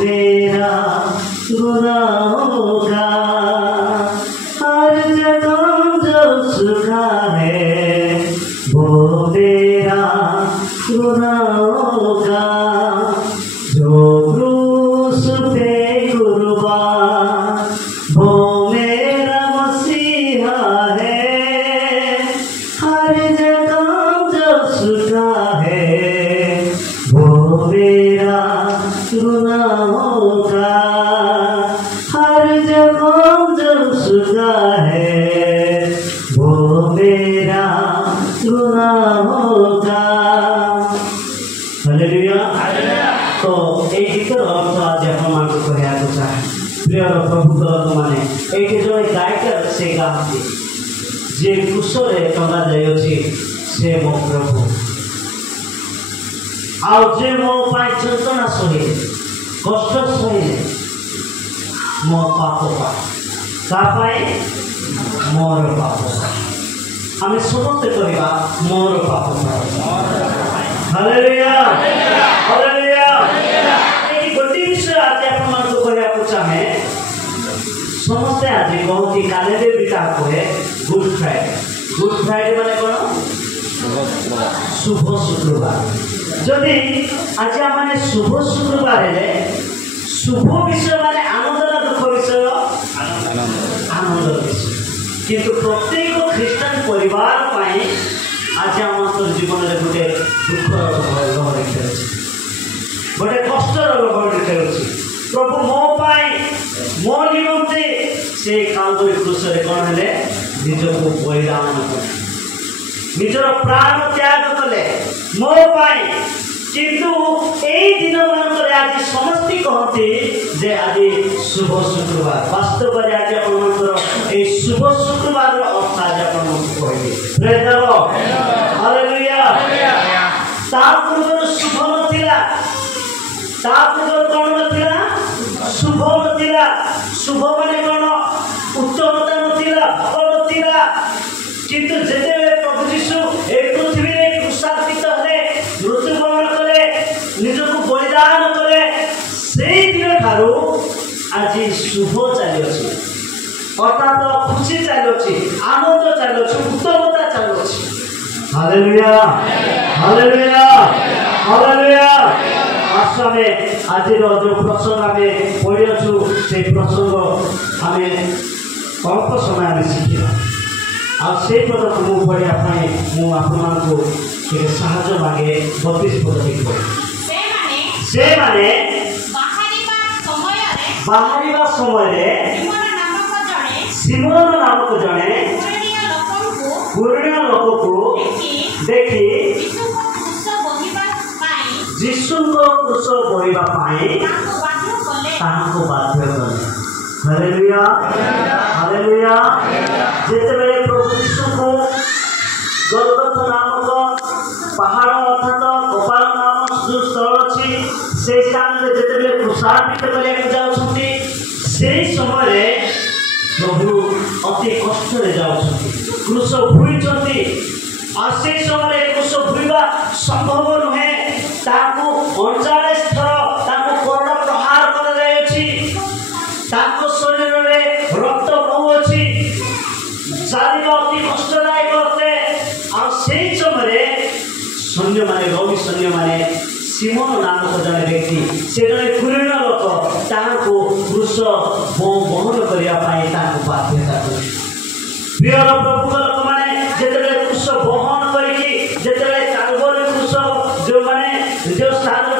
मेरा गुनाहों का हर जगह जो सुखा है वो मेरा गुनाहों का जो क्रूस पे कुर्बान वो मेरा मसीहा है। हर जगह जो सुखा है वो मेरा गुनाहों का हर जगह जो सुखा है वो मेरा गुनाहों का। हालेलुया। तो এই গীতের অর্থ আজ আপনার করিয়াକୁ চাহে প্রিয় প্রভু মানে এইটি জଣେ ଗାୟକ ସେ ଗାଆନ୍ତି ଯେ କ୍ରୁଶରେ ଟଙ୍ଗା ଯାଇଅଛି ସେ ମୋ ପ୍ରଭୁ ଆଉ ଯେ ମୋ ପାଇଁ ଯନ୍ତ୍ରଣା ସହିଲେ କଷ୍ଟ ସହିଲେ ମୋ ପାପ ପାଇଁ ତା ପାଇଁ ମୋର ପାପ ପାଇଁ ଆମେ ସମସ୍ତେ କରିବା ମୋର ପାପ ପାଇଁ। Hallelujah hallelujah. ଏଇ ଗୋଟିଏ ବିଷୟ ଆଜି ଆପଣମାନଙ୍କୁ କହିବାକୁ ଚାହେଁ। ସମସ୍ତେ ଆଜି କହନ୍ତି କାଲିରେ ବିଟା କହେ ଗୁଡ୍ ଫ୍ରାଇଡେ। ଗୁଡ୍ ଫ୍ରାଇଡେ ମାନେ କ'ଣ? शुभ शुक्रवार। जदि आज आम शुभ शुक्रवार शुभ विषय माने आनंद ना दुख विषय? आनंद विषय। किंतु प्रत्येक ख्रीष्टान परिवार आज आम जीवन में गोटे दुखर लहरी खेलुଛି गोटे कष्टर लहरी खेलुଛି। प्रभु मो निमंते से कालवरी क्रूसरे कौन हेले निजको बलिदान कले निजर प्राण त्याग कले मो पाई। किंतु एई दिन मानकर आज समस्त कहती जे आज शुभ शुक्रवार। वास्तव में आज आपनकर ए शुभ शुक्रवार अर्थ आज आपनकर कहबे प्रेज द लॉर्ड हालेलुया। ता पूर्व शुभ नथिला ता पूर्व कोन नथिला शुभ नथिला। शुभ माने कोन उत्तमता नथिला भल नथिला। किंतु जेते प्रभु यीशु ए पृथ्वी रे क्रूसार्पित हेले मृत्युवरण कले निजको बलिदान कले से दिन ठारू आज शुभ चलियोछि अर्थात खुशी चलियोछि आनंद चलियोछि उत्तमता चलियोछि। Hallelujah hallelujah hallelujah. आसामे आज जो प्रसंग आमे पढ़ियछु से प्रसंग आमे अल्प समय आमे शिखिबा आ से पद को मु पढ़िया मु आपको साहाଯ୍ୟ मागे 32 पद लिखो। से माने बाहरिबा समय सिमोन नामक जणे पुण्य लोक को देखि यीशु को क्रूस बोहिबा पाए ताको बाध्य कले। Hallelujah hallelujah. जेतेबेले प्रभु यीशु को गोलगोथा नामक पहाड़ अर्थात कपाल नामक जो स्थल अछि से स्थान में जेतेबेले क्रूसार्पित कले जाउछथि से समय प्रभु अति कष्ट रे जाउछथि क्रूस भुइछथि आ से समय क्रूस भुइबा संभव नहे। ताको 39 थर ताको कर्ण प्रहार कर जायछि ताको शरीर रे रक्त बहुछि चालिबा अति कष्टदायक होते। आ सेई समय सैन्य माने रोमी सैन्य माने सिमोन नामक जने व्यक्ति से जने कुलीन लोक ताको क्रूस बहन करिया पाई ताको बाध्यता करे। प्रिय प्रभु लोक माने जेतेले क्रूस बहन करिकि जेतेले कालवरी क्रूस जो माने जो स्थान में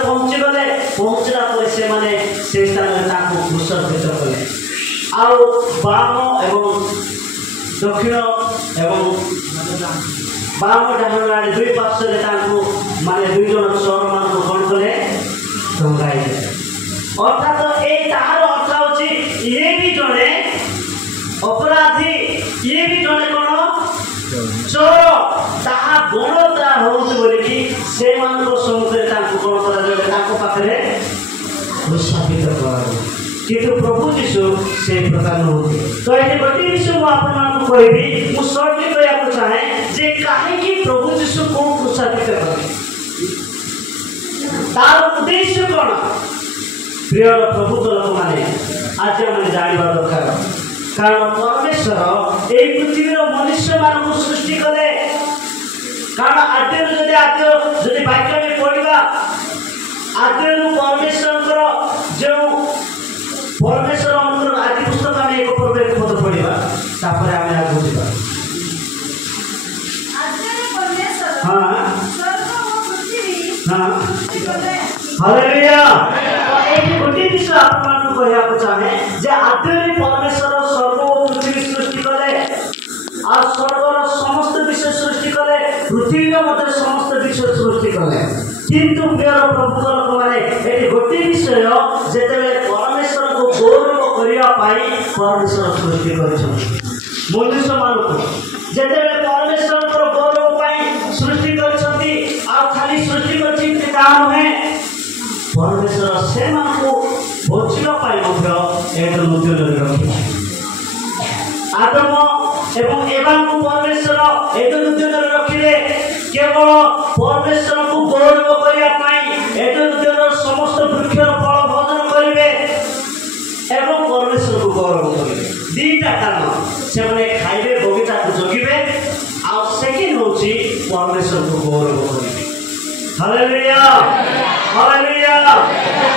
पहुंचला पर से माने से स्थान में ताको क्रूस भेट कले। आउ बाम एवं दक्षिण एवं बाम डाहन आड़े दुई पार्श्व ताको माने दुई जन चोर मान को कोन कले टंगाई। अर्थात ए तार अर्थ होची ये भी जने अपराधी ये भी जने कोन चोर ताहा गणता होउछ बोली कि से मान को समुद्र ताको कोन करा जाय ताको पाखरे क्रूसार्पित करा। किंतु प्रभु यीशु से प्रकार होते। तो ये गोटे विषय मु आपन को कहबी मु शॉर्टली कहया चाहे जे काहे कि प्रभु यीशु को क्रूसार्पित करे तार उद्देश्य कोन प्रिय प्रभु लोक मैंने आज आम जानवा दरकार कारण परमेश्वर ये पृथ्वी मनुष्य मान सृष्टि कले कारण आद्य जदि वाक्य में पढ़ा आद्य परमेश्वर जो परमेश्वर आदि पुस्तक आम एक पद पढ़ा तापर आम आगे जा हाँ हाँ हालेलुया गोटे विषय आपको कहना चाहे जे आद्य परमेश्वर स्वर्ग और पृथ्वी सृष्टि कले और स्वर्गर समस्त विषय सृष्टि कले पृथ्वी मध्य समस्त विषय सृष्टि कले किंतु प्रिय प्रभु लोक मैंने गोटे विषय जिते परमेश्वर को गौरव करने परमेश्वर सृष्टि कर मनुष्य मान जिते परमेश्वर गौरव सृष्टि कर खाली सृष्टि कर नुहे परमेश्वर से बचापी रखे आदम एवं एवा को परमेश्वर एदन रखिले केवल परमेश्वर को गौरव करने एदन समस्त वृक्षर फल भोजन करेंगे एवं परमेश्वर को गौरव करेंगे दीटा कारण से खाइबे बगीचा को जगिबे आ सेकेंड होची परमेश्वर को गौरव करेंगे हालेलुया हालेलुया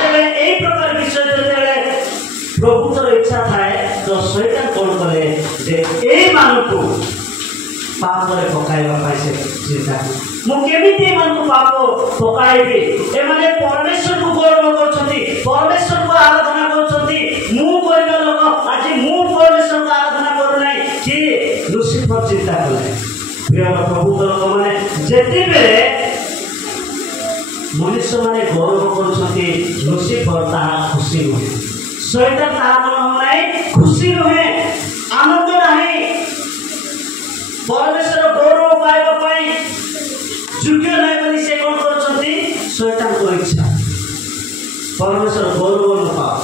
जब एक प्रकार विषय जब प्रभुतर इच्छा थाए तो शैतान कौन करे जे ए मानकु पाप रे पकाइबा से चिंता मु केमिति मानकु पाप पकाइबे ए माने परमेश्वर को गौरव करछथि परमेश्वर को आराधना करछथि मु करना लोक आज मु परमेश्वर को आराधना करू नै कि लुसिफर चिंता करे प्रिय प्रभु लोक माने जेति बेले मनुष्य माने गौरव करछथि लुसिफर ता खुशी हुए शैतान ता मन नै खुशी हुए आनंद नहीं परमेश्वर गौरव पाइबा योग्य नहीं बोली से कौन करछथि शैतान को इच्छा परमेश्वर गौरव न पाओ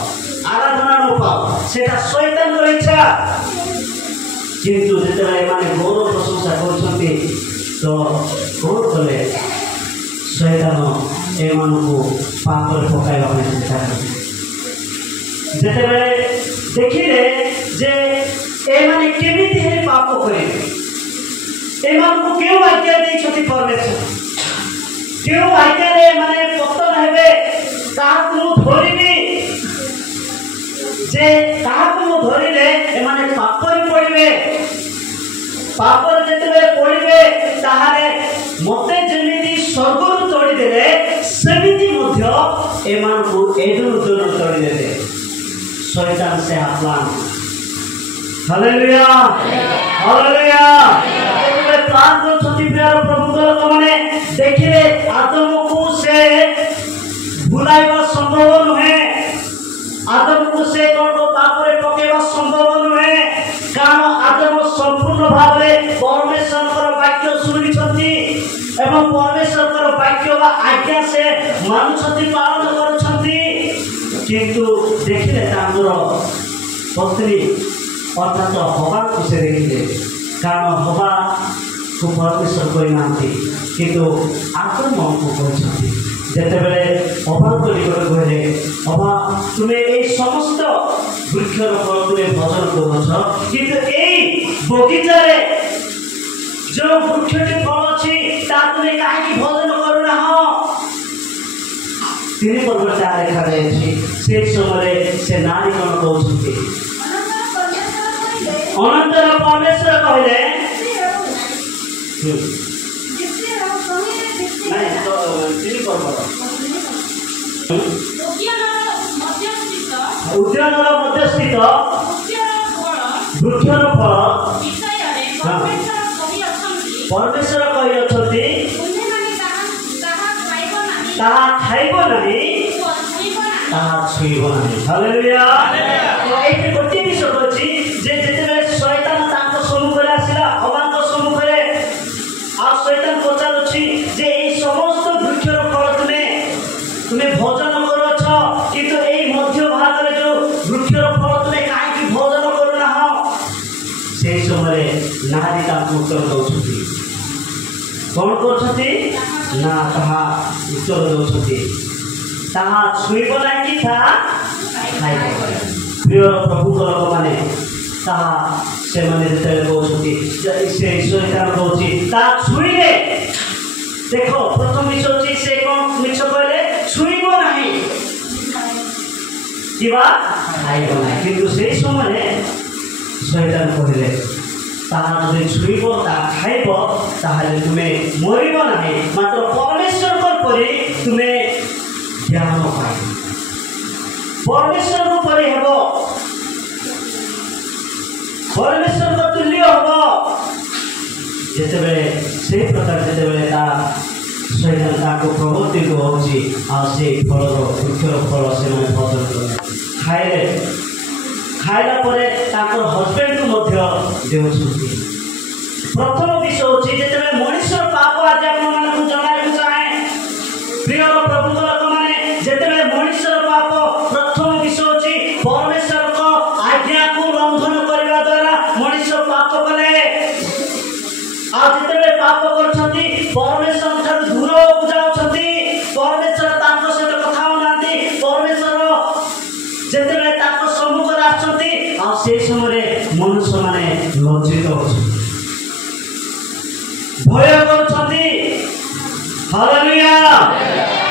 आराधना न पाओ सेटा शैतान को इच्छा किंतु जेते माने गौरव प्रशंसा करछथि तो कौन कले शैतान ए मानकु पाप रे पकाइबा चेष्टा करे जेते देखिले जे ए माने केमिति हे पाप करे ए मानकु केउ आज्ञा देई छथि परमेश्वर केउ आज्ञा रे माने पतन हेबे काहकु धरिबी जे काहकु धरिले ए माने पाप रे पड़िबे पाप रे जेते पड़िबे ताहारे मते जेमिति स्वर्ग तोड़ी देले सेमिति मध्य ए मानकु एदुन दुन तोड़ी देले शैतान से प्लान हालेलुया हालेलुया एबे प्लान जो छथि प्यार प्रभु लोक माने देखिले आदम को से भुलाइबा संभव नहे आदम को से कोन को पाप रे पकेबा संभव नहे कारण आदम संपूर्ण भाव रे परमेश्वर वाक्य सुनि छथि एवं परमेश्वर वाक्य वा आज्ञा से मानुछथि पालन करछथि किंतु देखिले तांगर पत्नी अर्थात हवा को से देखिले कारण हवा को परमेश्वर कोई नांती किंतु आदम को कहछथि जेते बेले हवा को निकट कहले हवा तुमे ए समस्त वृक्षर फल तुमे भोजन करछ किंतु ए बगीचा रे जो वृक्षटी फल अछि ता तुमे काहे भोजन करू ना हो तीन पर्वत देखा जाए से समय से नारी कौन कहते अनंतर परमेश्वर कहले नहीं तो तीन पर्वत उद्यानर मध्य स्थित वृक्षर फल परमेश्वर कही अछंती ताहा खाइबो नहीं ताहा छुइबो नहीं हालेलुया तो एते गोटे विषय अछि जे जेते शैतान तांको सम्मुख रे आसिला हवाको सम्मुख रे आ शैतान पचार अछि जे ए समस्त वृक्षर फल तुमे भोजन करछ किंतु ए मध्य भाग रे जो वृक्षर फल तुमे काहे कि भोजन करू ना हो से समय नारी तांको उत्तर दउछथि कौन करछथि ना ताहा उत्तर दउछथि ताहा छुइबो नाही था ଖାଇବ। ପ୍ରିୟ ପ୍ରଭୁଙ୍କ ଲୋକମାନେ ତାହା ସେମାନେ ଯେତେବେଳେ କହୁଛନ୍ତି ସେ ଶୈତାନ କହୁଛି ତା ଛୁଇଁଲେ ଦେଖ ପ୍ରଥମ ମିଛ ହେଉଛି ସେ କ'ଣ ମିଛ କହିଲେ ଛୁଇଁବ ନାହିଁ କିମ୍ବା ଖାଇବ ନାହିଁ। କିନ୍ତୁ ସେଇ ସମୟରେ ଶୈତାନ କହିଲେ ତାହା ଯଦି ଛୁଇଁବ ତାହା ଖାଇବ ତାହେଲେ ତୁମେ ମରିବ ନାହିଁ, ମାତ୍ର ପରମେଶ୍ୱରଙ୍କ ପରି ତୁମେ ଜ୍ଞାନ ପାଇବ, ପରମେଶ୍ୱରଙ୍କ ପରି ହେବ, ପରମେଶ୍ୱରଙ୍କ ତୁଲ୍ୟ ହେବ। ଯେତେବେଳେ ସେହି ପ୍ରକାର ଯେତେବେଳେ ତା ଶୈତାନ ତାଙ୍କୁ ପ୍ରବର୍ତ୍ତିତ ହେଉଛି ଆଉ ସେ ଫଳର ବୃକ୍ଷର ଫଳ ସେମାନେ ଭୋଜନ କଲେ, ଖାଇଲା ପରେ ତାଙ୍କର ହଜବେଣ୍ଡକୁ ମଧ୍ୟ ଦେଉଛନ୍ତି। ପ୍ରଥମ ବିଷୟ ହେଉଛି ଯେତେବେଳେ ମଣିଷର ପାପ ଆଜି ଆପଣମାନଙ୍କୁ ଜଣାଇବାକୁ ଚାହେଁ ପ୍ରିୟ ପ୍ରଭୁଙ୍କ ଲୋକମାନେ, ଯେତେବେଳେ ମଣିଷର ପାପ ପ୍ରଥମ ବିଷୟ ହେଉଛି ପରମେଶ୍ୱରଙ୍କ ଆଜ୍ଞାକୁ ଲଙ୍ଘନ କରିବା ଦ୍ୱାରା ମଣିଷ ପାପ କଲେ। ଆଉ ଯେତେବେଳେ ପାପ କରୁଛନ୍ତି ପରମେଶ୍ୱରଙ୍କ ଠାରୁ ଦୂରକୁ ଯାଉଛନ୍ତି, ପରମେଶ୍ୱର ତାଙ୍କ ସହିତ କଥା ହଉନାହାନ୍ତି, ପରମେଶ୍ୱର ଯେତେବେଳେ ତାଙ୍କ ସମ୍ମୁଖରେ ଆସୁଛନ୍ତି ଆଉ ସେଇ ସମୟରେ ମନୁଷ୍ୟମାନେ ଲଜ୍ଜିତ ହେଉଛନ୍ତି, ଭୟ କରୁଛନ୍ତି। Hallelujah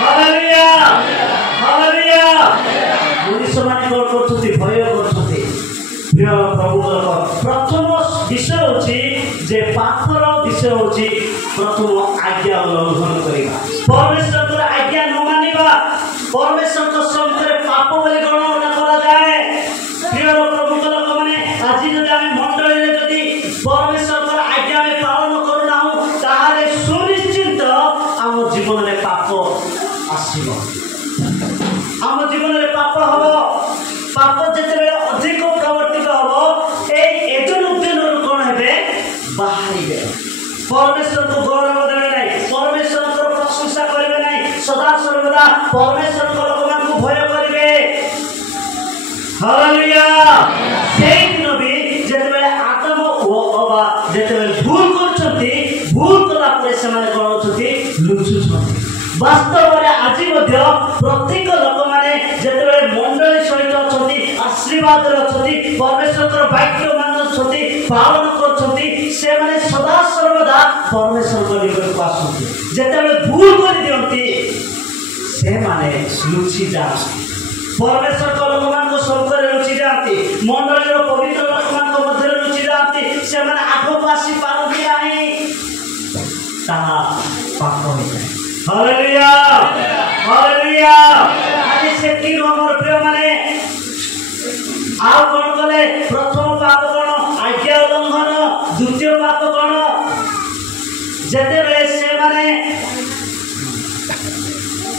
hallelujah hallelujah. ମନୁଷ୍ୟମାନେ କ'ଣ କରୁଛନ୍ତି? ଭୟ କରୁଛନ୍ତି। ପ୍ରିୟ ପ୍ରଭୁଙ୍କର ପ୍ରଥମ ବିଷୟ ହେଉଛି ଯେ ପାପର ବିଷୟ ହେଉଛି ପ୍ରଥମ ଆଜ୍ଞା ଉଲ୍ଲଂଘନ କରିବା, ପରମେଶ୍ୱରଙ୍କର ଆଜ୍ଞା ନ ମାନିବା, ପରମେଶ୍ୱରଙ୍କ ସମ୍ମୁଖରେ ପାପ ବୋଲି ଗଣନା କରାଯାଏ। ପ୍ରିୟ ପ୍ରଭୁଙ୍କ ଲୋକମାନେ ଆଜି ଯଦି ଆମେ ମଣ୍ଡଳୀରେ ଯଦି ପରମେଶ୍ୱରଙ୍କର ଆଜ୍ଞା ଆମେ ପାଳନ କରୁନାହୁଁ ତାହେଲେ ସୁନିଶ୍ଚିତ ଆମ ଜୀବନରେ ପାପ ଆସିବ, ଆମ ଜୀବନରେ ପାପ ହବ। ପାପ ଯେତେବେଳେ ଅଧିକ ପ୍ରବର୍ତ୍ତିତ ହବ ଏଇ ଏଜନ ଉଦ୍ୟାନରୁ କ'ଣ ହେବେ? ବାହାରିବେ। ପରମେଶ୍ୱରଙ୍କୁ ଗୌରବ ଦେବେ ନାହିଁ, ପରମେଶ୍ୱରଙ୍କର ପ୍ରଶଂସା କରିବେ ନାହିଁ, ସଦା ସର୍ବଦା ପରମେଶ୍ୱରଙ୍କ ଲୋକମାନଙ୍କୁ ଭୟ କରିବେ। ହାଲେଲୁୟା। ସେଇଦିନ ବି ଯେତେବେଳେ ଆଦମ ଓ ଅବା ଯେତେବେଳେ ଭୁଲ କରୁଛନ୍ତି, ଭୁଲ କଲା ପରେ ସେମାନେ କ'ଣ ହେଉଛନ୍ତି? ଲୁଚୁଛନ୍ତି। ବାସ୍ତବରେ ଆଜି ମଧ୍ୟ ପ୍ରତ୍ୟେକ ଲୋକମାନେ ଯେତେବେଳେ ମଣ୍ଡଳୀ ସହିତ ଅଛନ୍ତି, ଆଶୀର୍ବାଦରେ ଅଛନ୍ତି, ପରମେଶ୍ୱରଙ୍କର ବାକ୍ୟ ମାନୁଛନ୍ତି, ପାଳନ କରୁଛନ୍ତି, ସେମାନେ ସଦା ସର୍ବଦା ପରମେଶ୍ୱରଙ୍କ ନିକଟକୁ ଆସନ୍ତି। ଯେତେବେଳେ ଭୁଲ କରିଦିଅନ୍ତି ସେମାନେ ଲୁଚି ଯାଆନ୍ତି, ପରମେଶ୍ୱରଙ୍କ ଲୋକମାନଙ୍କ ସମ୍ମୁଖରେ ଲୁଚି ଯାଆନ୍ତି, ମଣ୍ଡଳୀର ପବିତ୍ର ଲୋକମାନଙ୍କ ମଧ୍ୟରେ ଲୁଚି ଯାଆନ୍ତି, ସେମାନେ ଆଗକୁ ଆସି ପାରନ୍ତି ନାହିଁ, ତାହା ପାପ ହୋଇଥାଏ। Hallelujah hallelujah. ଆଜି ସେଠି ଆମର ପ୍ରିୟମାନେ ଆଉ କ'ଣ କଲେ? ପ୍ରଥମ ପାପ କ'ଣ? ଆଜ୍ଞା ଉଲ୍ଲଂଘନ। ଦ୍ୱିତୀୟ ପାପ କ'ଣ? ଯେତେବେଳେ ସେମାନେ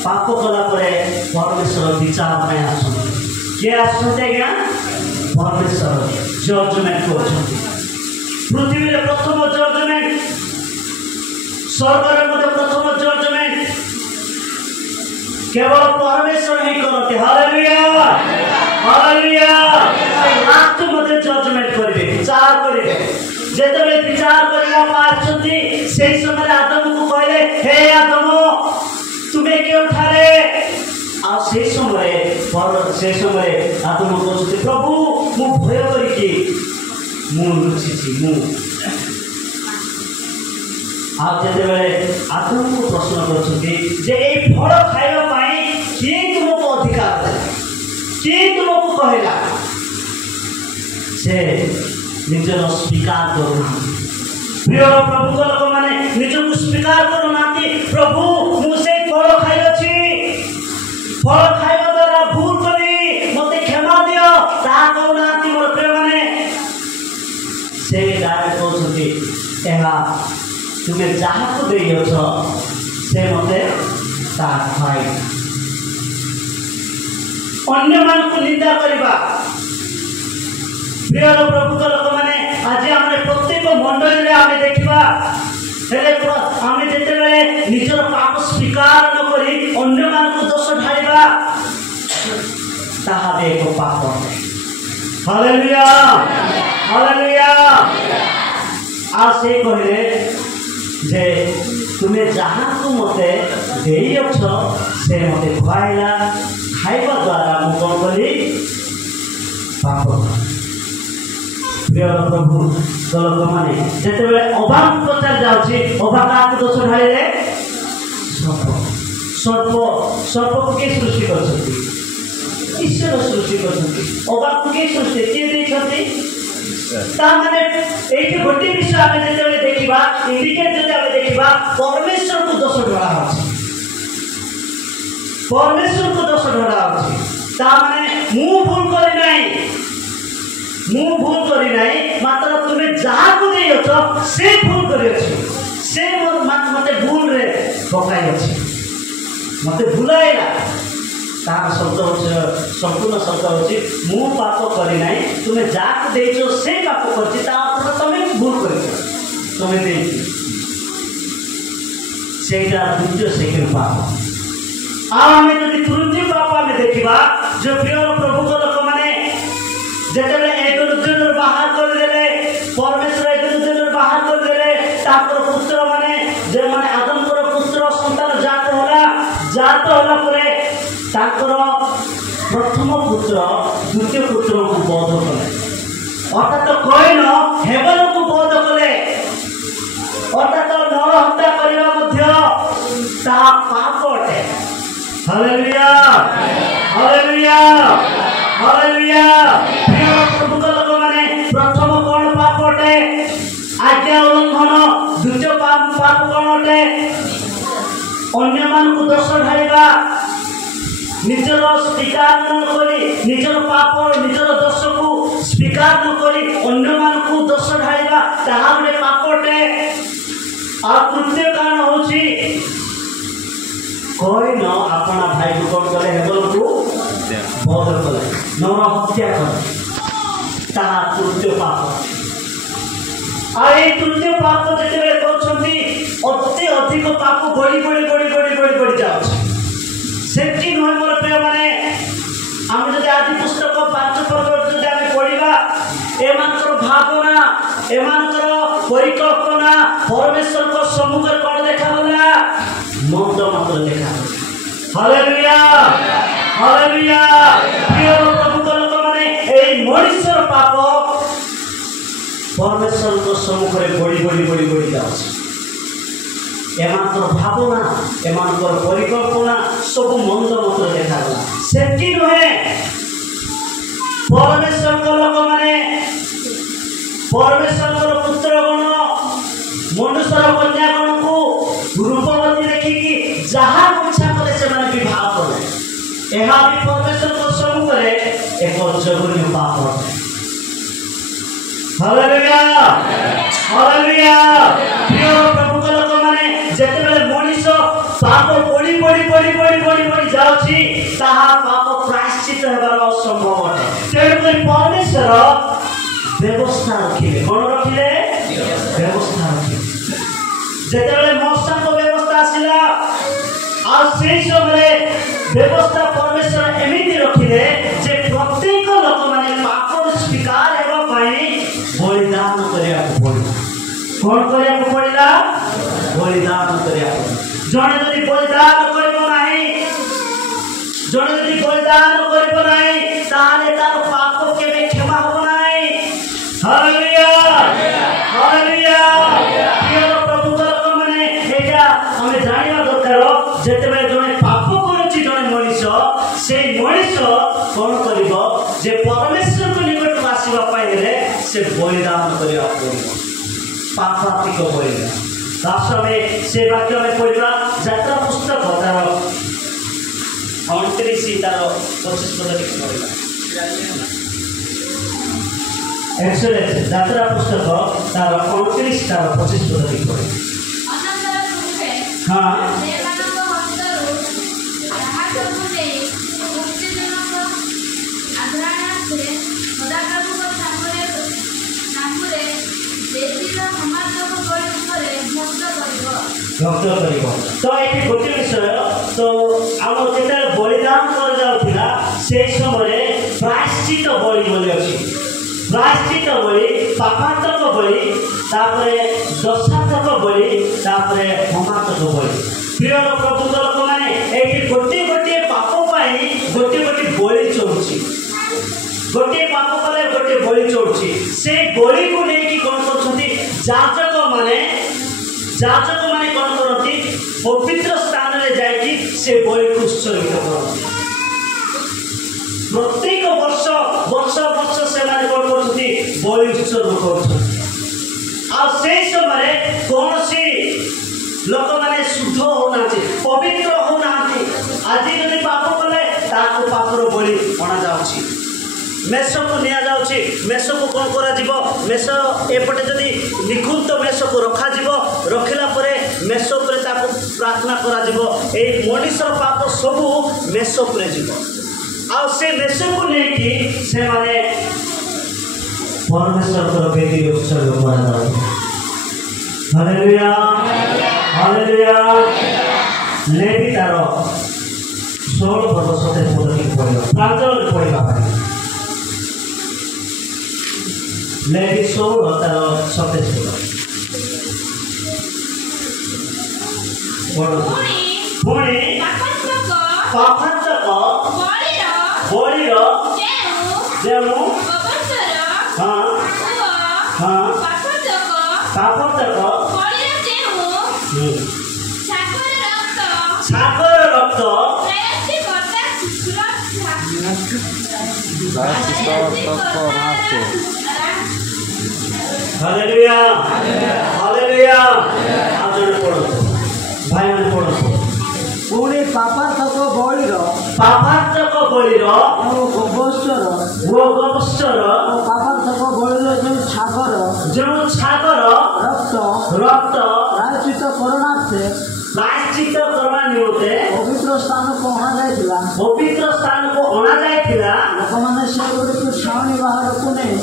ପାପ କଲା ପରେ ପରମେଶ୍ୱର ବିଚାର ପାଇଁ ଆସନ୍ତି। କିଏ ଆସୁଛନ୍ତି ଆଜ୍ଞା? ପରମେଶ୍ୱର ଜଜମେଣ୍ଟ କରୁଛନ୍ତି। ପୃଥିବୀରେ ପ୍ରଥମ ଜଜମେଣ୍ଟ, ସ୍ୱର୍ଗରେ ମଧ୍ୟ ପ୍ରଥମ ଜଜମେଣ୍ଟ କେବଳ ପରମେଶ୍ୱର ହିଁ କରନ୍ତି। Hallelujah hallelujah. ଲାଷ୍ଟ ମଧ୍ୟ ଜଜମେଣ୍ଟ କରିବେ, ବିଚାର କରିବେ। ଯେତେବେଳେ ବିଚାର କରିବା ପାଇଁ ଆସୁଛନ୍ତି ସେହି ସମୟରେ ଆଦମକୁ କହିଲେ, ହେ ଆଦମ ତୁମେ କେଉଁଠାରେ? ଆଉ ସେହି ସମୟରେ ଆଦମ କହୁଛନ୍ତି, ପ୍ରଭୁ ମୁଁ ଭୟ କରିକି ମୁଁ ଲୁଚିଛି। ଆଉ ଯେତେବେଳେ ଆଦମକୁ ପ୍ରଶ୍ନ କରୁଛନ୍ତି ଯେ ଏଇ ଫଳ ଖାଇବା ପାଇଁ କିଏ ତୁମକୁ ଅଧିକାର ଦେଲା, କିଏ ତୁମକୁ କହିଲା, ସେ ନିଜର ସ୍ୱୀକାର କରୁନାହାନ୍ତି। ପ୍ରିୟ ପ୍ରଭୁଙ୍କ ଲୋକମାନେ ନିଜକୁ ସ୍ୱୀକାର କରୁନାହାନ୍ତି। ପ୍ରଭୁ ମୁଁ ସେଇ ଫଳ ଖାଇଅଛି, ଫଳ ଖାଇବା ଦ୍ୱାରା ଭୁଲ କଲି, ମୋତେ କ୍ଷମା ଦିଅ, ତାହା କହୁନାହାନ୍ତି ମୋର ପ୍ରିୟମାନେ। ସେ ଡାଇରେକ୍ଟ କହୁଛନ୍ତି, ଏହା ତୁମେ ଯାହାକୁ ଦେଇଅଛ ସେ ମୋତେ ତାହା ଖୁଆଇ। ଅନ୍ୟମାନଙ୍କୁ ନିନ୍ଦା କରିବା। ପ୍ରିୟ ପ୍ରଭୁଙ୍କ ଲୋକମାନେ ଆଜି ଆମେ ପ୍ରତ୍ୟେକ ମଣ୍ଡଳୀରେ ଆମେ ଦେଖିବା, ହେଲେ ଆମେ ଯେତେବେଳେ ନିଜର ପାପ ସ୍ୱୀକାର ନ କରି ଅନ୍ୟମାନଙ୍କୁ ଦୋଷ ଢାଳିବା ତାହା ବି ଏକ ପାପ। Hallelujah hallelujah. ଆଉ ସେ କହିଲେ ଯେ ତୁମେ ଯାହାକୁ ମୋତେ ଦେଇଅଛ ସେ ମୋତେ ଖୁଆଇଲା, ଖାଇବା ଦ୍ୱାରା ମୁଁ କ'ଣ କଲି? पाप प्रिय प्रभु लोक माने जेतेबेले अभाव पचार जाउछि अभाव काकु दोष ढाळिले सर्प सर्प सर्प को के सृष्टि करछथि ईश्वर सृष्टि करछथि अभाव को के सृष्टि के दैछथि ता माने एठी गोटी विषय आमे जेतेबेले देखिबा इंडिकेट जते आमे देखिबा परमेश्वर को दोष ढाळा होछि परमेश्वर को दोष ढाळा होछि ता माने मु भूल करी नाही मात्र तुमे जहा को देयछ से भूल करी अछि से मते भूल रे पकाई अछि मते भुलाइला तार शब्द होछि संपूर्ण शब्द होछि मु पाप करी नाही तुमे जहा को देयछ से पाप करछि ता पर तुमे भूल करी तुमे देयछ सेटा द्वितीय सेकेंड पाप आमे जदि तृतीय पाप आमे देखिबा जो प्रिय प्रभु को लोक माने जेतेबेले एक दुजन बाहर कर देले परमेश्वर एक दुजन बाहर कर देले तापर पुत्र माने जे माने आदम को पुत्र संतान जात होला परे ताकर प्रथम पुत्र द्वितीय पुत्र को बोध कले अर्थात कयन हेबल को बोध कले अर्थात नर हत्या करबा मध्य ता पाप अटे हालेलुया हालेलुया हालेलुया प्रिय प्रभु लोक माने प्रथम कोन पाप अटे आज्ञा उल्लंघन द्वितीय पाप कोन अटे अन्य मान को दोष ढाळिबा निजर स्वीकार न करी निजर पाप निजर दोष को स्वीकार न करी अन्य मान को दोष ढाळिबा ताहा बे पाप अटे आ तृतीय कारण होछि कोई न अपना भाई को कोन करे हेबल को बोध कले नर हत्या करे ताहा तृतीय पाप आए तृतीय पाप जेतेबे करछंती अति अधिक पाप बड़ी जाउछ सेति नय मोर प्रिय माने हम जदि आदि पुस्तक 5 पर्व जदि हम पढिबा एमानकर भावना एमानकर परिकल्पना परमेश्वर को सम्मुख कोन देखाबला मंद मात्र देखा हालेलुया हालेलुया प्रिय प्रभु लोक माने ए मनुष्यर पाप परमेश्वर को सम्मुख रे बड़ी जाउछ एमानकर भावना एमानकर परिकल्पना सब मंद मात्र देखाबला सेति नहे परमेश्वर को लोक माने परमेश्वर को पुत्र गण मनुष्यर कन्या गण को रूपवती देखिकी जहा इच्छा करे से माने विवाह करे एहा भी परमेश्वर को सम्मुख रे एक जघन्य पाप हालेलुया हालेलुया प्रिय प्रभु को लोक माने जेतेबेले मनुष्य पाप बड़ी जाउछि ताहा पाप प्रायश्चित हेबार असंभव अटे तेणुकरी परमेश्वर व्यवस्था रखिले कोन रखिले व्यवस्था रखिले जेतेबेले मौसा को व्यवस्था आसिला आ सेही समय व्यवस्था परमेश्वर एमिति रखिले जे प्रत्येक लोक माने पाप स्वीकार हेबा पई बलिदान करिया पड़िला कोन करिया पड़िला बलिदान करिया जणे जदि बलिदान करबो नाही जणे जदि बलिदान करबो नाही ताले तार पाप केबे क्षमा होबो नाही हालेलुया हालेलुया प्रिय प्रभु लोक माने एटा हमें जानिबा दरकार जेतेबे जणे पाप करछि जणे मनुष्य से मनुष्य कोन करिवो जे परमेश्वर को निकट आसीबा पाइले से बलिदान करिया पड़िबो पापात्मिक बलिदान दास में से वाक्य में पढ़ा यात्रा पुस्तक तार 29 तार 25 पद एक्सलेंस यात्रा पुस्तक तार 29 तार 25 पद पढ़े हाँ भक्त करिबो तो एठी गोटे विषय तो आम जेते बलिदान कर जाउथिला से समय प्रायश्चित बलि बोली अछि प्रायश्चित बलि पापात्मक बलि तापरे दशात्मक बलि तापरे होमात्मक बलि प्रिय प्रभु लोक माने एठी गोटे पाप पाई गोटे बलि चलुछि गोटे पाप ଯାଜକ ମାନେ କ'ଣ କରନ୍ତି? ପବିତ୍ର ସ୍ଥାନରେ ଯାଇକି ସେ ବଳିକୁ ଉତ୍ସର୍ଗିତ କରନ୍ତି। ପ୍ରତ୍ୟେକ ବର୍ଷ ସେମାନେ କ'ଣ କରୁଛନ୍ତି? ବଳି ଉତ୍ସର୍ଗ କରୁଛନ୍ତି। ଆଉ ସେଇ ସମୟରେ କୌଣସି ଲୋକମାନେ ଶୁଦ୍ଧ ହଉନାହାନ୍ତି, ପବିତ୍ର ହଉନାହାନ୍ତି। ଆଜି ଯଦି ପାପ କଲେ ତାକୁ ପାପର ବଳି ଅଣାଯାଉଛି, ମେଷକୁ ନିଆଯାଉଛି। ମେଷକୁ କ'ଣ କରାଯିବ? ମେଷ ଏପଟେ ଯଦି ନିଖୁନ୍ତ ମେଷକୁ ରଖାଯିବ, ରଖିଲା ପରେ ମେଷ ଉପରେ ତାକୁ ପ୍ରାର୍ଥନା କରାଯିବ। ଏଇ ମଣିଷର ପାପ ସବୁ ମେଷ ଉପରେ ଯିବ। ଆଉ ସେ ମେଷକୁ ନେଇକି ସେମାନେ ପରମେଶ୍ୱରଙ୍କର ବେଦୀରେ ଉତ୍ସର୍ଗ କରାଯାଉଛି। Hallelujah, hallelujah. ଲେଭି ତାର 16 ପର୍ବ 27 ପଦଟି ପଢ଼ିବା, ପ୍ରାଞ୍ଜଳରେ ପଢ଼ିବା ପାଇଁ। ଲେଭି 16 ତାର 27 ପଦ ପୁଣି ପାପାଞ୍ଚକ ବଳିର ଯେଉଁ ପାପାଞ୍ଚକ ସାଗର ରକ୍ତ ହାଲେଲୁୟା, ହାଲେଲୁୟା। ଆଉ ଜଣେ ପଢ଼ନ୍ତୁ, ଭାଇମାନେ ପଢ଼ନ୍ତୁ। ପୁଣି ପାପାର୍ଥକ ବଳିର ଗୋବତ୍ସର ଓ ପାପାର୍ଥକ ବଳିର ଯେଉଁ ଛାଗର ରକ୍ତ ପ୍ରାୟଶ୍ଚିତ କରଣାର୍ଥେ ପ୍ରାୟଶ୍ଚିତ କରିବା ନିମନ୍ତେ ପବିତ୍ର ସ୍ଥାନକୁ ଅଣାଯାଇଥିଲା। ଲୋକମାନେ ସେଗୁଡ଼ିକୁ ଛାଉଣି ବାହାରକୁ ନେଇ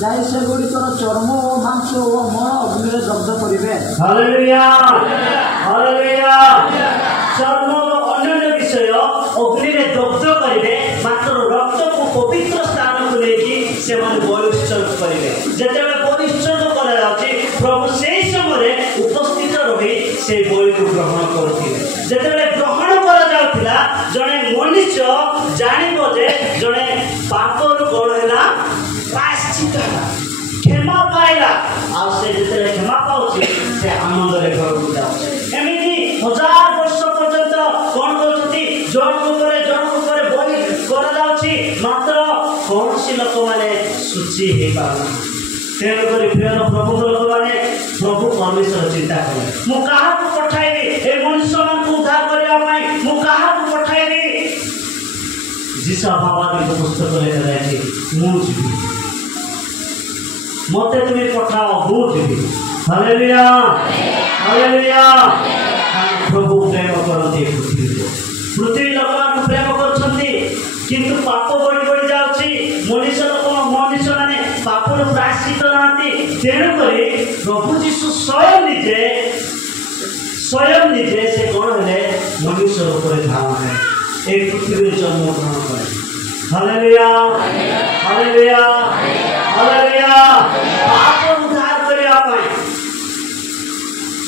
ଯାଇ ସେଗୁଡ଼ିକର ଚର୍ମ ଓ ମାଂସ ଓ ମଳ ଅଗ୍ନିରେ ଦଗ୍ଧ କରିବେ। Hallelujah, hallelujah. ଚର୍ମ ଓ ଅନ୍ୟାନ୍ୟ ବିଷୟ ଅଗ୍ନିରେ ଦଗ୍ଧ କରିବେ, ମାତ୍ର ରକ୍ତକୁ ପବିତ୍ର ସ୍ଥାନକୁ ନେଇକି ସେମାନେ ବଳି ଉତ୍ସର୍ଗ କରିବେ। ଯେତେବେଳେ ବଳି ଉତ୍ସର୍ଗ କରାଯାଉଛି, ପ୍ରଭୁ ସେଇ ସମୟରେ ଉପସ୍ଥିତ ରହି ସେଇ ବଳିକୁ ଗ୍ରହଣ କରୁଥିଲେ। ଯେତେବେଳେ ଗ୍ରହଣ କରାଯାଉଥିଲା, ଜଣେ ମଣିଷ ଜାଣିବ ଯେ ଜଣେ ପାପରୁ କ'ଣ ହେଲା? ପ୍ରାୟଶ୍ଚିତ ହେଲା, କ୍ଷମା ପାଇଲା। ଆଉ ସେ ଯେତେବେଳେ କ୍ଷମା ପାଉଛି, ସେ ଆନନ୍ଦରେ ଘରକୁ ଯାଉଛି। ଏମିତି 1000 ବର୍ଷ ପର୍ଯ୍ୟନ୍ତ କ'ଣ କରୁଛନ୍ତି? ଜଣଙ୍କ ପରେ ବଳି କରାଯାଉଛି, ମାତ୍ର କୌଣସି ଲୋକମାନେ ଶୁଚି ହେଇପାରୁନାହାନ୍ତି। ତେଣୁକରି ପ୍ରିୟ ପ୍ରଭୁଙ୍କ ଲୋକମାନେ ପ୍ରଭୁ ପରମେଶ୍ୱର ଚିନ୍ତା କଲେ, ମୁଁ କାହାକୁ ପଠାଇବି? ଏ ମଣିଷମାନଙ୍କୁ ଉଦ୍ଧାର କରିବା ପାଇଁ ମୁଁ କାହାକୁ ପଠାଇବି? ଯିଶା ଭାବାଦୀଙ୍କ ପୁସ୍ତକରେ ଲେଖାଯାଇଛି, ମୁଁ ଯିବି, ମୋତେ ତୁମେ ପଠାଅ, ମୁଁ ଯିବି। Hallelujah, hallelujah. ପ୍ରଭୁ ପ୍ରେମ କରନ୍ତି ପୃଥିବୀ ଲୋକମାନଙ୍କୁ ପ୍ରେମ କରୁଛନ୍ତି, କିନ୍ତୁ ପାପ ବଢ଼ି ଯାଉଛି। ମଣିଷମାନେ ପାପରୁ ପ୍ରାୟଶ୍ଚିତ ନାହାନ୍ତି। ତେଣୁକରି ପ୍ରଭୁ ଯୀଶୁ ସ୍ୱୟଂ ନିଜେ ସେ କ'ଣ ହେଲେ? ମନୁଷ୍ୟ ଉପରେ ଧାରଣ କଲେ, এই পৃথিবীর জন্মগ্রহণ করে। Hallelujah, hallelujah, hallelujah. পাপ উদ্ধার କରିବା ପାଇଁ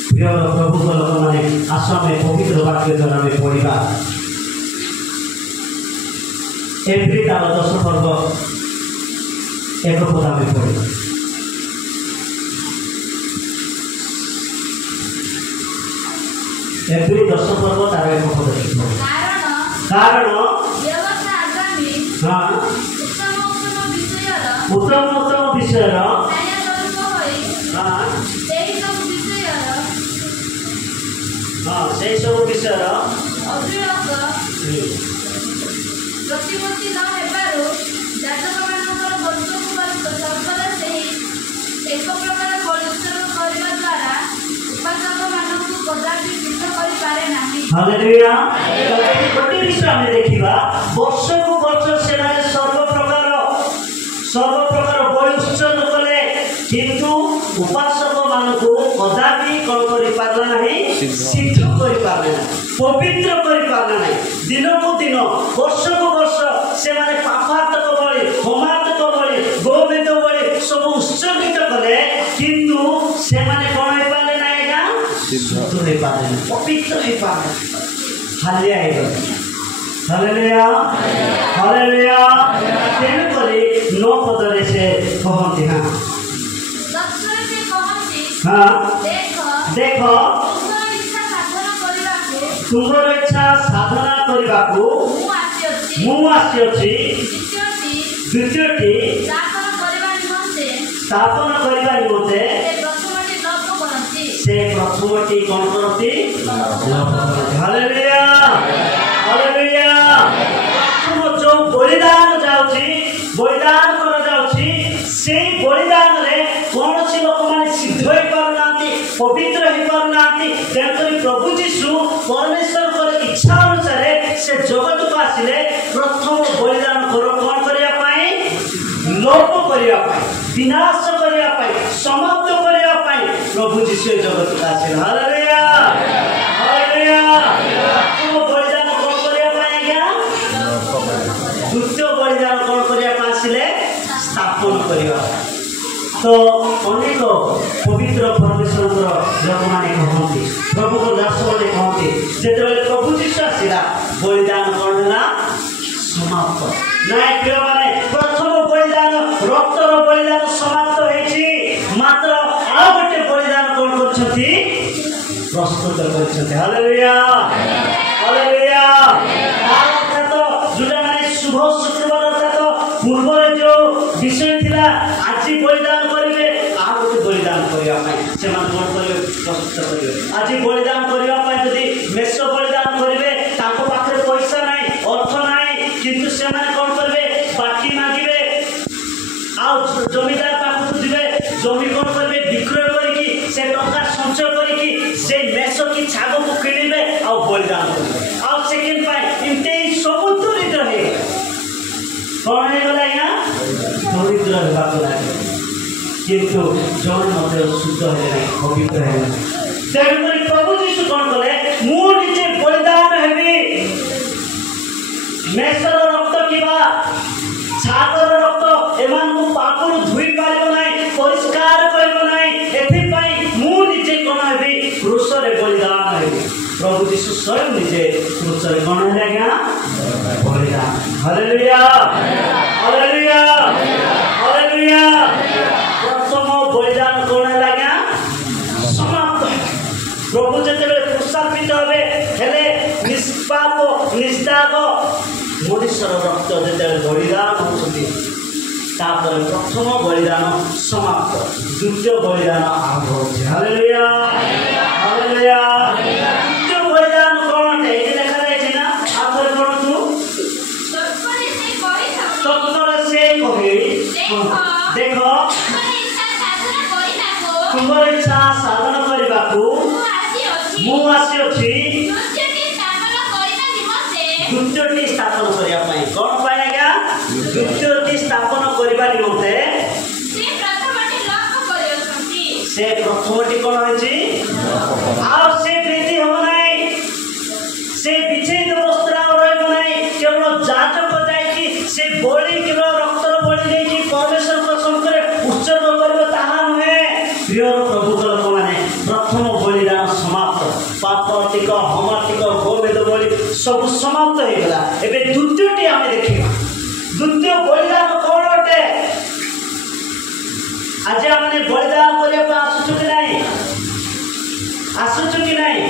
ପ୍ରିୟ ପ୍ରଭୁଙ୍କ ଲୋକମାନେ ଆସ ଆମେ ପବିତ୍ର ବାକ୍ୟ ଦ୍ୱାରା ଆମେ ପଢ଼ିବା। ଏପ୍ରିଲ ତାର 10 ପର୍ବ 1 ପଦ ଆମେ ପଢ଼ିବା। ଏପ୍ରିଲ 10 ପର୍ବ ତାର 1 ପଦ ଦେଖିବ। କାରଣ ଉତ୍ତମ ବିଷୟର ସେଇ ସବୁ ବିଷୟର ପ୍ରତିମୂର୍ତ୍ତି ନ ହେବାରୁ ଯାଜକମାନଙ୍କର ବର୍ଷକୁ ବର୍ଷ ସର୍ବଦା ସେହି ଏକ ପ୍ରକାର ପରିଶ୍ରମ କରିବା ଦ୍ୱାରା ଉପାସକମାନଙ୍କୁ କଦାପି ସିଦ୍ଧ କରିପାରେ ନାହିଁ। ହାଲେଲୁୟା। ଗୋଟିଏ ବିଷୟ ଆମେ ଦେଖିବା, ବର୍ଷକୁ ବର୍ଷ ସେମାନେ ସର୍ବପ୍ରକାର ବଳି ଉତ୍ସର୍ଗ କଲେ, କିନ୍ତୁ ଉପାସକମାନଙ୍କୁ କଦାପି କ'ଣ କରିପାରିଲା ନାହିଁ? ସିଦ୍ଧ କରିପାରିଲେ ନାହିଁ, ପବିତ୍ର କରିପାରିଲେ ନାହିଁ। ଦିନକୁ ଦିନ, ବର୍ଷକୁ ବର୍ଷ ସେମାନେ ପାପାତ୍ମକ ବଳି, ହୋମାତ୍ମକ ବଳି, ଗୋମେଦ ବଳି ସବୁ ଉତ୍ସର୍ଗିତ କଲେ, କିନ୍ତୁ ସେମାନେ କ'ଣ ହେଇପାରିଲେ ନାହିଁ? ଆଜ୍ଞା ଶୁଦ୍ଧ ହେଇପାରିଲେ ନାହିଁ, ପବିତ୍ର ହେଇପାରିଲେ, ହାଲିଆ ହେଇଗଲେ। Hallelujah, hallelujah. ତେଣୁକରି 9 ପଦରେ ସେ କହନ୍ତି, ନା तुमर इच्छा साधना करने को मु आसी द्वितीयटी स्थापन करने निमंते से प्रथमटी कौन करती हालेलुया हालेलुया तुम जो बलिदान जाउची बलिदान करा जाउची से बलिदान रे कौन सी लोक माने सिद्ध होई पारनाती पवित्र होई पारनाती तेणुकरी प्रभु यीशु परमेश्वर को इच्छा अनुसार से जगत को आसिले प्रथम बलिदान करो कौन करिया पाई लोप करिया पाई विनाश करिया पाई समाप्त करिया पाई प्रभु यीशु जगत को आसिले हालेलुया हालेलुया तुम बलिदान कौन करिया पाई क्या द्वितीय बलिदान कौन करिया पाई आसिले स्थापन करिया तो अनेक पवित्र परमेश्वर लोक मैंने कहते प्रभु को दास मैंने कहते जो प्रभु जीशु आसला बलिदान करना समाप्त नाय प्रिय माने प्रथम बलिदान रक्तर बलिदान समाप्त होइछि मात्र आ गोटे बलिदान कोन करछथि प्रस्तुत करछथि हालेलुया हालेलुया अर्थात जुटा माने शुभ शुक्रवार अर्थात पूर्व जो विषय थिला आज बलिदान करिवे आ गोटे बलिदान करिया पाई से मान कोन करिवे प्रस्तुत करिवे आज बलिदान करिया पाई यदि मेष बलिदान करिवे ताको पाखरे पैसा नाही अर्थ नाही किंतु से माने कोन करबे बाकी मागिबे आ जमीदार पाखु दिबे जमी कोन करबे विक्रय करिकि से टका संचय करिकि से मेष की छाग को किनिबे आ बलिदान करबे आ सेकेंड पाई इनते सब दरिद्र हे कोन हे गला या दरिद्र हेबा को लागे किंतु जन मते शुद्ध हे नाही पवित्र हे तेणुकरी प्रभु यीशु कोन कले मु निजे बलिदान हेबी मेषर रक्त किबा छागर रक्त एमान को पापरु धुई पारिबो नाही परिष्कार करिबो नाही एथि पई मु निजे कोन हेबी क्रूस रे बलिदान हेबी प्रभु यीशु स्वयं निजे क्रूस रे कोन हेले गया बलिदान हालेलुया हालेलुया हालेलुया प्रथम बलिदान कोन हेला गया समाप्त प्रभु जेतेबे क्रूसार्पित होबे हेले निष्पाप निस्ताग मनुष्यर रक्त जो बलिदान होती प्रथम बलिदान समाप्त द्वितीय बलिदान आरंभ होती हालेलुया हालेलुया द्वितीय बलिदान कौन है ये देखा जाए ना आखिर कौन तू तत्पर से कहे देखो तुमर इच्छा साधन करने को मु आसी अछि द्वितीयटी स्थापन करिया पाई कोन पाई आज्ञा द्वितीयटी स्थापन करिबा निमंते से प्रथमटी कोन होछि आ से वृद्धि हो नाही से विच्छेद वस्त्र रहबो नाही केवल जाजक जाय कि से बलि केवल रक्तर बलि दे कि परमेश्वर को संकरे उत्सर्ग करबो ताहा नहे प्रिय प्रभु लोक माने प्रथम बलिदान समाप्त पापटिक हमाटिक गोवेद बलि सब समाप्त हो गला एबे द्वितीयटी आमे देखिबा द्वितीय बलिदान कोन होते आज हमने बलिदान करे आसुछु कि नहीं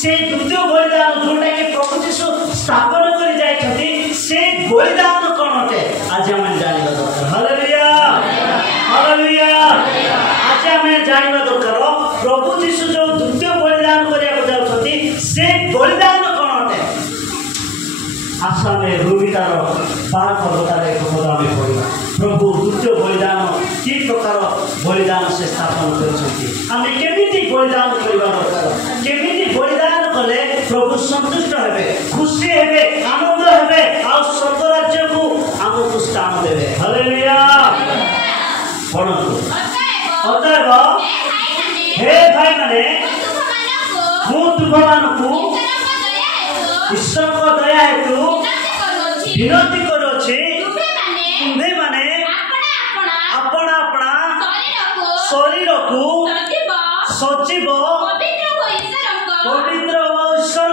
से द्वितीय बलिदान जोटा कि प्रभु यीशु स्थापन करि जाय छथि से बलिदान कोन होते आज हम जानिबा दरकार हालेलुया हालेलुया आज हम जानिबा दरकार प्रभु यीशु जो द्वितीय बलिदान करिया जाउ छथि से बलिदान कोन होते आशा में रूबितार 12 पर्वतार एक पद आमे पढिबा प्रभु द्वितीय बलिदान कि प्रकार बलिदान से स्थापन करिसथि आमे केमिति बलिदान करिबा दरकार केमिति बलिदान कले प्रभु संतुष्ट हेबे खुशी हेबे आनंद हेबे आ स्वर्ग राज्य को हमको स्थान देबे हालेलुया पढନ୍ତୁ अतएव हे भाई माने मु तुमମାନଙ୍କୁ ईश्वर को दया हेतु विनती करूछि तुम्हे माने अपना अपना शरीर को सजीव पवित्र ईश्वर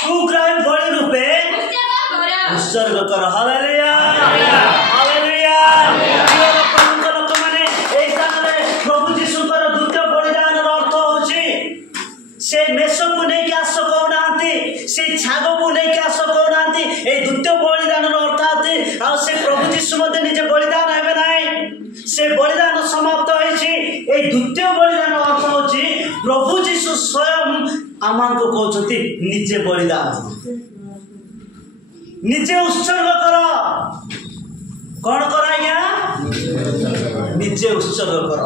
सुग्राह्य बलि रूपे उत्सर्ग कर हालेलुया हालेलुया लोक माने ए स्थान रे प्रभु यीशुकर द्वितीय बलिदान अर्थ होछि से मेष आमको कहते निजे बलिदान निजे उत्सर्ग कर कौन कर आज्ञा निजे उत्सर्ग कर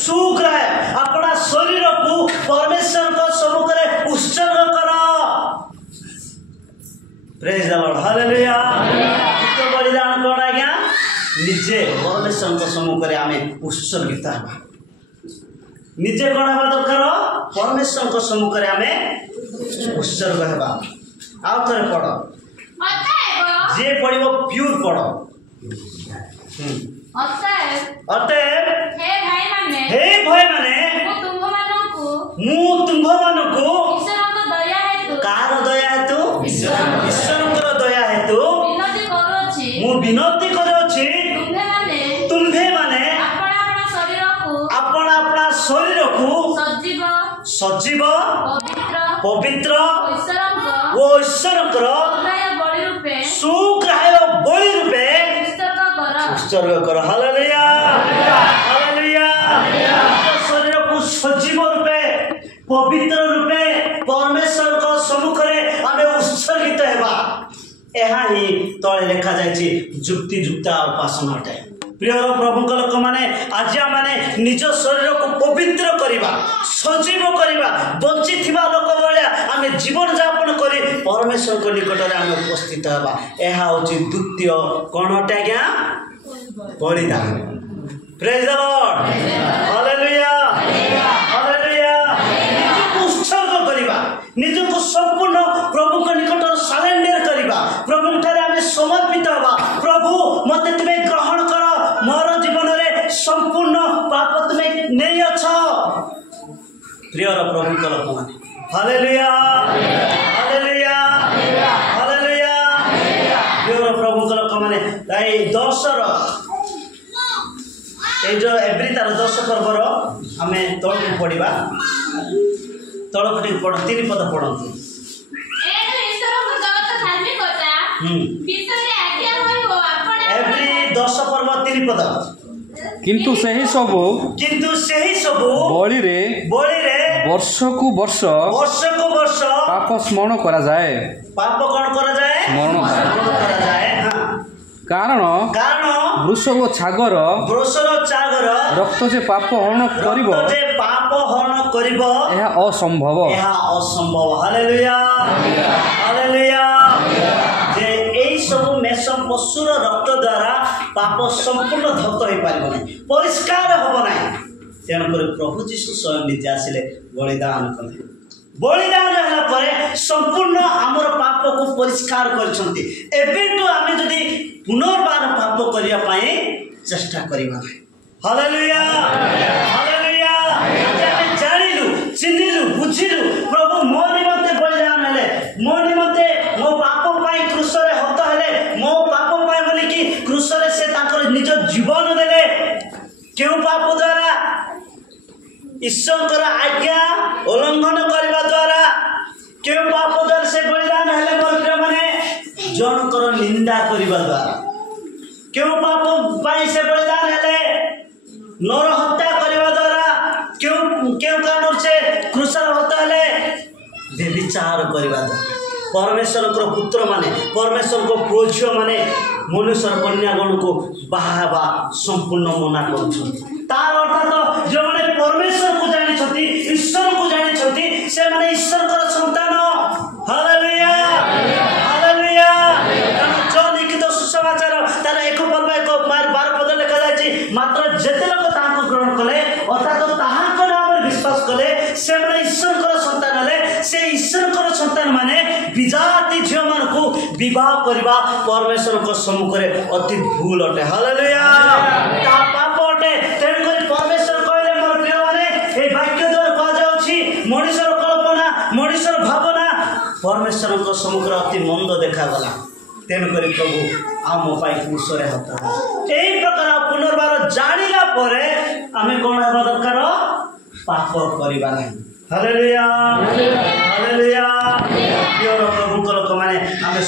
सुग्राह अपना शरीर को परमेश्वर को सम्मुख में उत्सर्ग कर प्रेज द लॉर्ड हालेलुया नित्य बलिदान कौन आज्ञा निजे परमेश्वर को सम्मुख में आमे उत्सर्गित हेबा निजे कौन हेबा दरकार परमेश्वर को सम्मुख में आमे उत्सर्ग हेबा आउ थरे पढ़ जे पढ़िबो प्योर पढ़ अतएव हे भाई माने मु तुम मानकु कार दया हेतु ईश्वर दया हेतु मु विनती करूछि तुम्भे माने अपना अपना शरीर को सजीव पवित्र ओ ईश्वर सुग्राह्य बलि रूपे उत्सर्ग कर हालेलुया हालेलुया शरीर को सजीव रूपे पवित्र रूपे परमेश्वर को सम्मुख में आमे उत्सर्गित हेबा एहा ही तले लिखा जायछि जुक्ति जुक्ता उपासना अटे प्रिय प्रभु लोक माने आज माने निज शरीर को पवित्र करिबा सजीव करिबा बंची थिबा लोक भलिया आमे जीवन यापन करी परमेश्वर को निकट रे आमे उपस्थित हेबा एहा होछि द्वितीय कोन अटे आज्ञा बलिदान praise the lord hallelujah hallelujah निजको उत्सर्ग करिबा निजको संपूर्ण प्रभु को निकट सरेंडर करिबा प्रभु ठारे आमे समर्पित हेबा प्रभु मते तुमे ग्रहण कर मोर जीवन रे संपूर्ण पाप तुमे नै अछ प्रिय प्रभु को लोक माने हालेलुया हालेलुया हालेलुया प्रिय प्रभु को लोक माने ताई 10 ए जो एवरी तार 10 पर्वर आमे तळ पढिबा तळ पढि पढ 3 पद पढंतु एवरी 10 पर्व 3 पद किंतु सही सब बलि रे वर्ष को वर्ष पाप स्मरण करा जाए पाप कौन करा जाए स्मरण करा जाए कारण वृष ओ छागर रक्त जे पाप हरण करिवो यह असंभव हालेलुया हालेलुया जे एई सब मेषम पशुर रक्त द्वारा पाप संपूर्ण धक्त हो पारिबो नै परिष्कार होबो नै तेणु कर प्रभु जीशु स्वयं निजे आसिले बलिदान कले बलिदान होला परे संपूर्ण आमर पाप को परिष्कार करछंती एबेटू आमे जदी पुनर्बार पाप करिया पाए चेष्टा करिबा हालेलुया हालेलुया जे जानिलु चिन्हिलु बुझिलु प्रभु मो निमंते बलिदान हेले मो निमंते मो पाप पाई क्रूस रे हत हेले मो पाप पाई बोली कि क्रूस रे से ताकर निज जीवन देले केउ पाप द्वारा ईश्वर आज्ञा उल्लंघन करने द्वारा क्यों पाप द्वारा से बलिदान हेले मोर माने जनकर निंदा करने द्वारा क्यों पाप पाई से बलिदान हेले नर हत्या करने द्वारा क्यों क्यों कारण से क्रूसल हत्या हेले व्यभिचार करने द्वारा परमेश्वर को पुत्र माने परमेश्वर को पुओ झियो माने मनुष्य कन्यागण को बाहाबा संपूर्ण मना कर तार अर्थात जो माने परमेश्वर को जानी छथि ईश्वर को जानी छथि से माने ईश्वर कर संतान हालेलुया हालेलुया जो लिखित सुसमाचार तार एक पर्व एक 12 पद लिखा जायछि मात्र जेते लोक ताको ग्रहण कले अर्थात ताहाको नाम विश्वास कले से माने ईश्वर कर संतान हले से ईश्वर कर संतान माने विजाति झियो मान को विवाह करबा परमेश्वर को सम्मुख रे अति भूल अटे हालेलुया ता पाप अटे तेन करी परमेश्वर कहले मोर प्रिय माने ए वाक्य द्वारा कह जाउछि मनुष्यर कल्पना मनुष्यर भावना परमेश्वर को सम्मुख रे अति मंद देखा गला तेन करी प्रभु आम पाई क्रूस रे हता एई प्रकार पुनर्बार जानिला परे आमे कोन हेबा दरकार पाप करिबा नै हालेलुया हालेलुया प्रिय प्रभु को लोक माने आमे